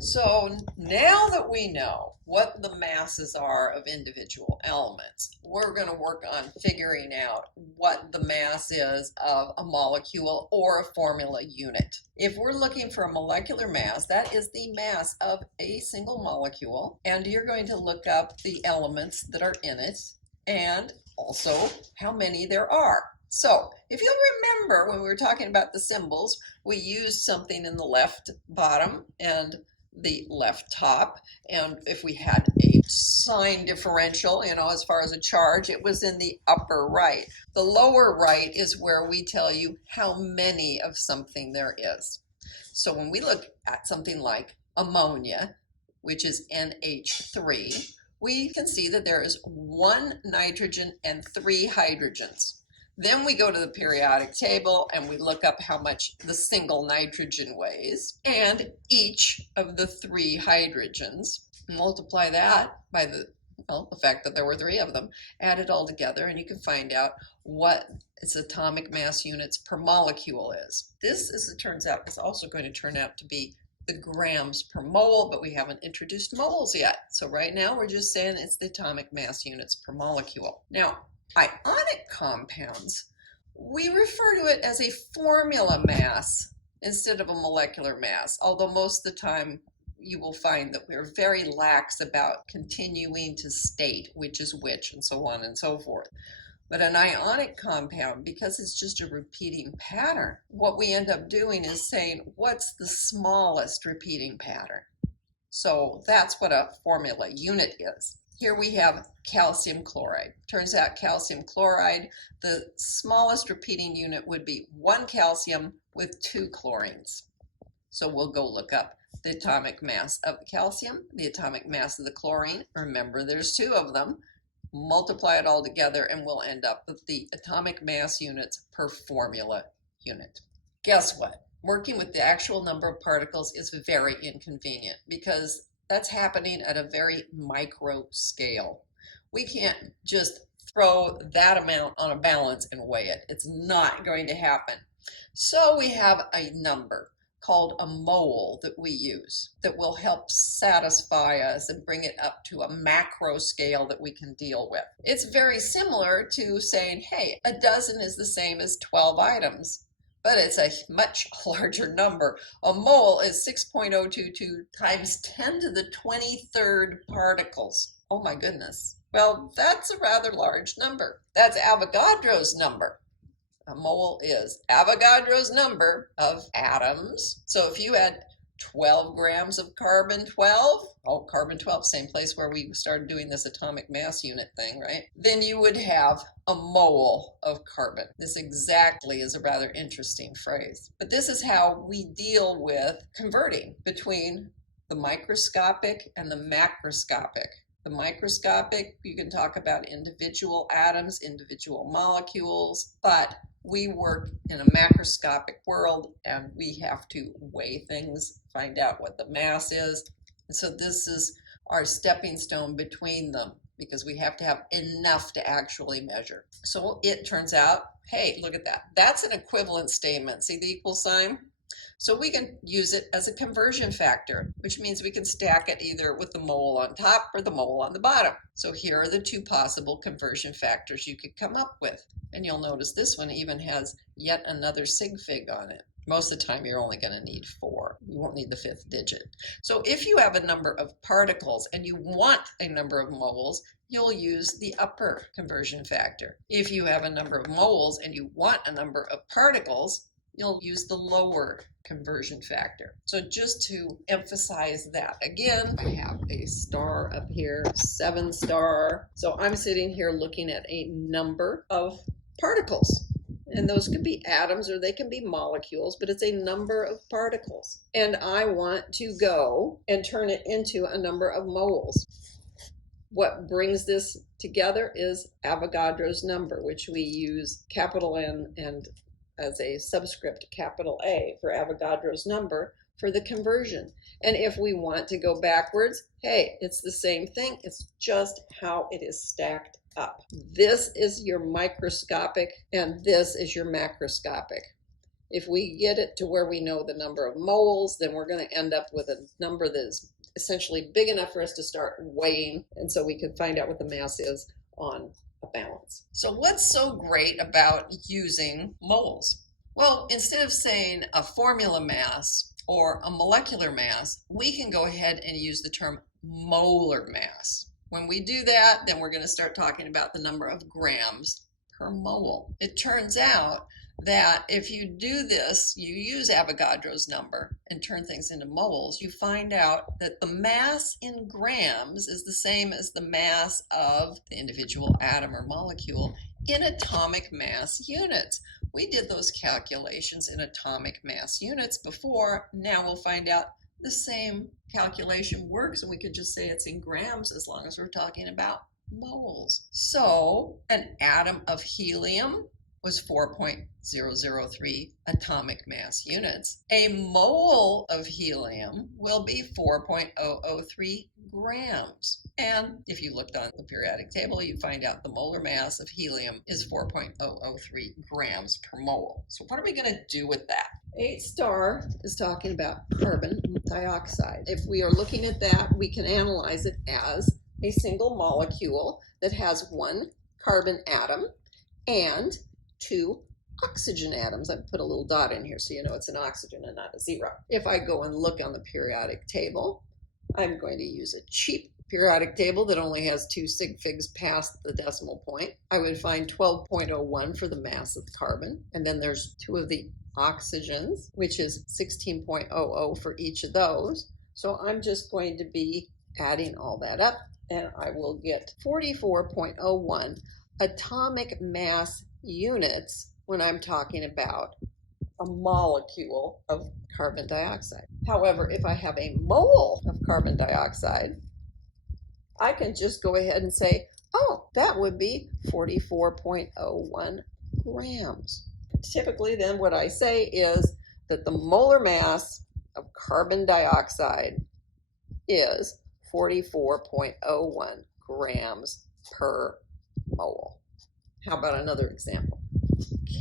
So now that we know what the masses are of individual elements, we're going to work on figuring out what the mass is of a molecule or a formula unit. If we're looking for a molecular mass, that is the mass of a single molecule, and you're going to look up the elements that are in it and also how many there are. So if you'll remember when we were talking about the symbols, we used something in the left bottom and the left top, and if we had a sign differential, as far as a charge, it was in the upper right. The lower right is where we tell you how many of something there is. So when we look at something like ammonia, which is NH3, we can see that there is 1 nitrogen and 3 hydrogens. Then we go to the periodic table and we look up how much the single nitrogen weighs, and each of the 3 hydrogens. Multiply that by the fact that there were 3 of them, add it all together, and you can find out what its atomic mass units per molecule is. This, as it turns out, is also going to turn out to be the grams per mole, but we haven't introduced moles yet. So right now we're just saying it's the atomic mass units per molecule. Now, ionic compounds, we refer to it as a formula mass instead of a molecular mass, although most of the time you will find that we're very lax about continuing to state which is which and so on and so forth. But an ionic compound, because it's just a repeating pattern, what we end up doing is saying, what's the smallest repeating pattern? So that's what a formula unit is. Here we have calcium chloride. Turns out calcium chloride, the smallest repeating unit would be 1 calcium with 2 chlorines. So we'll go look up the atomic mass of the calcium, the atomic mass of the chlorine. Remember, there's 2 of them. Multiply it all together and we'll end up with the atomic mass units per formula unit. Guess what? Working with the actual number of particles is very inconvenient because that's happening at a very micro scale. We can't just throw that amount on a balance and weigh it. It's not going to happen. So we have a number called a mole that we use that will help satisfy us and bring it up to a macro scale that we can deal with. It's very similar to saying, hey, a dozen is the same as 12 items, but it's a much larger number. A mole is 6.022 times 10 to the 23rd particles. Oh my goodness. Well, that's a rather large number. That's Avogadro's number. A mole is Avogadro's number of atoms. So if you had 12 grams of carbon-12, carbon-12, same place where we started doing this atomic mass unit thing, right? Then you would have a mole of carbon. This exactly is a rather interesting phrase. But this is how we deal with converting between the microscopic and the macroscopic. The microscopic, you can talk about individual atoms, individual molecules, but we work in a macroscopic world and we have to weigh things, find out what the mass is. And so this is our stepping stone between them because we have to have enough to actually measure. So it turns out, hey, look at that. That's an equivalent statement. See the equal sign? So we can use it as a conversion factor, which means we can stack it either with the mole on top or the mole on the bottom. So here are the 2 possible conversion factors you could come up with. And you'll notice this one even has yet another sig fig on it. Most of the time you're only going to need 4. You won't need the 5th digit. So if you have a number of particles and you want a number of moles, you'll use the upper conversion factor. If you have a number of moles and you want a number of particles, you'll use the lower conversion factor. So just to emphasize that again, I have a star up here, 7 star. So I'm sitting here looking at a number of particles. And those could be atoms or they can be molecules, but it's a number of particles. And I want to go and turn it into a number of moles. What brings this together is Avogadro's number, which we use capital N and as a subscript capital A for Avogadro's number for the conversion. And if we want to go backwards, hey, it's the same thing. It's just how it is stacked up. This is your microscopic and this is your macroscopic. If we get it to where we know the number of moles, then we're going to end up with a number that is essentially big enough for us to start weighing, and so we can find out what the mass is on a balance. So what's so great about using moles? Well, instead of saying a formula mass or a molecular mass, we can go ahead and use the term molar mass. When we do that, then we're going to start talking about the number of grams per mole. It turns out that if you do this, you use Avogadro's number and turn things into moles, you find out that the mass in grams is the same as the mass of the individual atom or molecule in atomic mass units. We did those calculations in atomic mass units before. Now we'll find out the same calculation works, and we could just say it's in grams as long as we're talking about moles. So an atom of helium was 4.003 atomic mass units. A mole of helium will be 4.003 grams. And if you looked on the periodic table, you find out the molar mass of helium is 4.003 grams per mole. So what are we going to do with that? 8 star is talking about carbon dioxide. If we are looking at that, we can analyze it as a single molecule that has 1 carbon atom and 2 oxygen atoms. I put a little dot in here so you know it's an oxygen and not a 0. If I go and look on the periodic table, I'm going to use a cheap periodic table that only has 2 sig figs past the decimal point. I would find 12.01 for the mass of the carbon, and then there's 2 of the oxygens, which is 16.00 for each of those. So I'm just going to be adding all that up, and I will get 44.01 atomic mass units when I'm talking about a molecule of carbon dioxide. However, if I have a mole of carbon dioxide, I can just go ahead and say, oh, that would be 44.01 grams. Typically, then what I say is that the molar mass of carbon dioxide is 44.01 grams per mole. How about another example?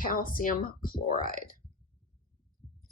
Calcium chloride.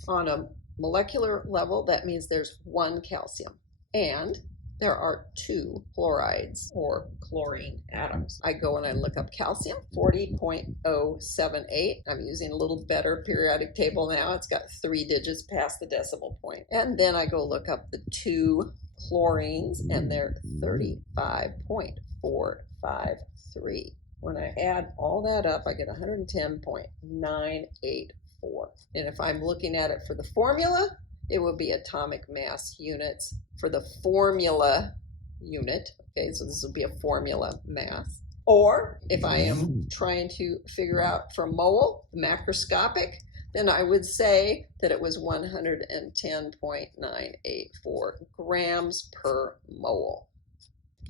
On a molecular level, that means there's 1 calcium, and there are 2 chlorides or chlorine atoms. I go and I look up calcium, 40.078. I'm using a little better periodic table now. It's got 3 digits past the decimal point. And then I go look up the 2 chlorines, and they're 35.453. When I add all that up, I get 110.984. And if I'm looking at it for the formula, it would be atomic mass units for the formula unit. Okay, so this will be a formula mass. Or if I am trying to figure out for mole, macroscopic, then I would say that it was 110.984 grams per mole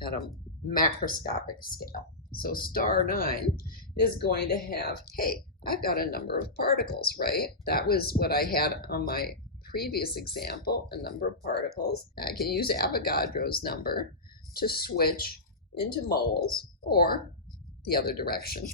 at a macroscopic scale. So star 9 is going to have, hey, I've got a number of particles, right? That was what I had on my previous example, a number of particles. I can use Avogadro's number to switch into moles or the other direction,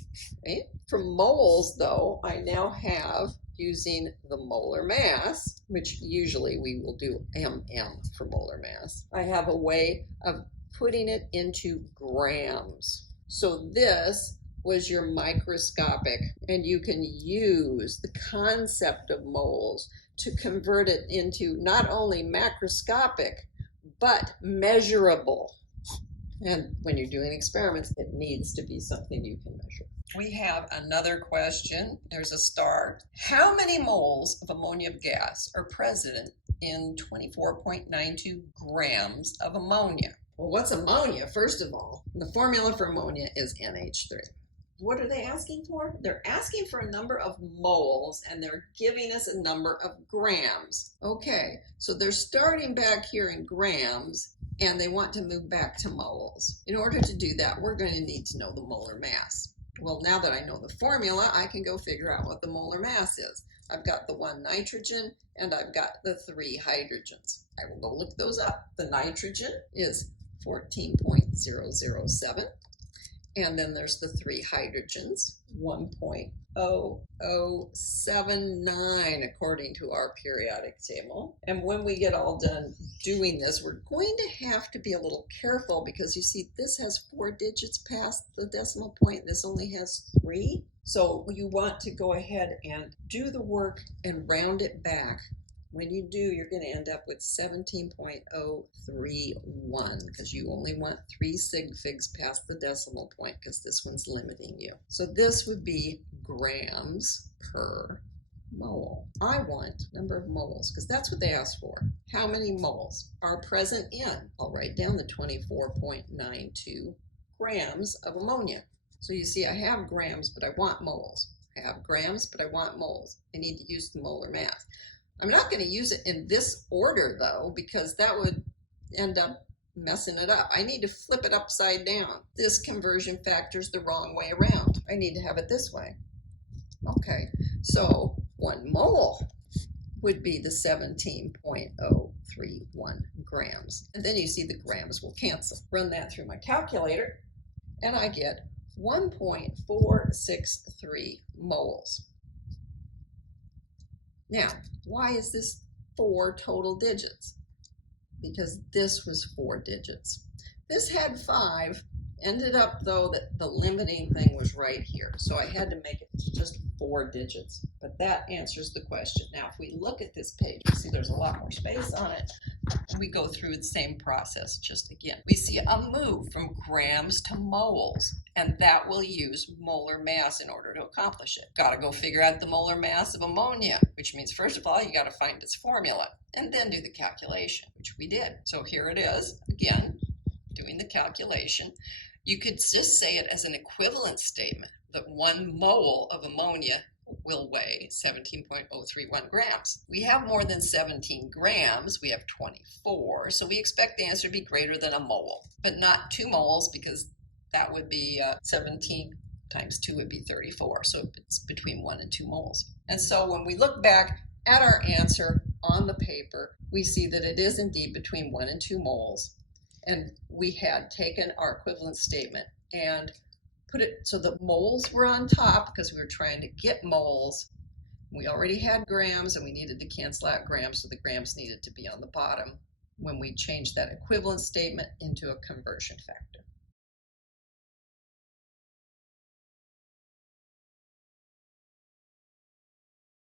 right? For moles, though, I now have, using the molar mass, which usually we will do mm for molar mass, I have a way of putting it into grams. So this was your microscopic, and you can use the concept of moles to convert it into not only macroscopic, but measurable. And when you're doing experiments, it needs to be something you can measure. We have another question. There's a star. How many moles of ammonia gas are present in 24.92 grams of ammonia? Well, what's ammonia, first of all? The formula for ammonia is NH3. What are they asking for? They're asking for a number of moles, and they're giving us a number of grams. Okay, so they're starting back here in grams, and they want to move back to moles. In order to do that, we're going to need to know the molar mass. Well, now that I know the formula, I can go figure out what the molar mass is. I've got the 1 nitrogen, and I've got the 3 hydrogens. I will go look those up. The nitrogen is 14.007, And then there's the 3 hydrogens, 1.0079 according to our periodic table. And when we get all done doing this, we're going to have to be a little careful because you see this has 4 digits past the decimal point. This only has 3. So you want to go ahead and do the work and round it back. When you do, you're going to end up with 17.031 because you only want 3 sig figs past the decimal point because this one's limiting you. So this would be grams per mole. I want number of moles because that's what they asked for. How many moles are present in? I'll write down the 24.92 grams of ammonia. So you see I have grams, but I want moles. I have grams, but I want moles. I need to use the molar mass. I'm not going to use it in this order though, because that would end up messing it up. I need to flip it upside down. This conversion factor is the wrong way around. I need to have it this way. Okay, so 1 mole would be the 17.031 grams. And then you see the grams will cancel. Run that through my calculator and I get 1.463 moles. Now, why is this 4 total digits? Because this was 4 digits. This had 5, ended up though that the limiting thing was right here. So I had to make it just 4 digits, but that answers the question. Now, if we look at this page, you see there's a lot more space on it. We go through the same process just again. We see a move from grams to moles, and that will use molar mass in order to accomplish it. Got to go figure out the molar mass of ammonia, which means first of all, you got to find its formula and then do the calculation, which we did. So here it is, again, doing the calculation. You could just say it as an equivalent statement that 1 mole of ammonia will weigh 17.031 grams. We have more than 17 grams, we have 24, so we expect the answer to be greater than a mole, but not 2 moles because that would be 17 times 2 would be 34, so it's between 1 and 2 moles. And so when we look back at our answer on the paper, we see that it is indeed between 1 and 2 moles, and we had taken our equivalent statement and put it so the moles were on top because we were trying to get moles. We already had grams and we needed to cancel out grams, so the grams needed to be on the bottom when we changed that equivalent statement into a conversion factor.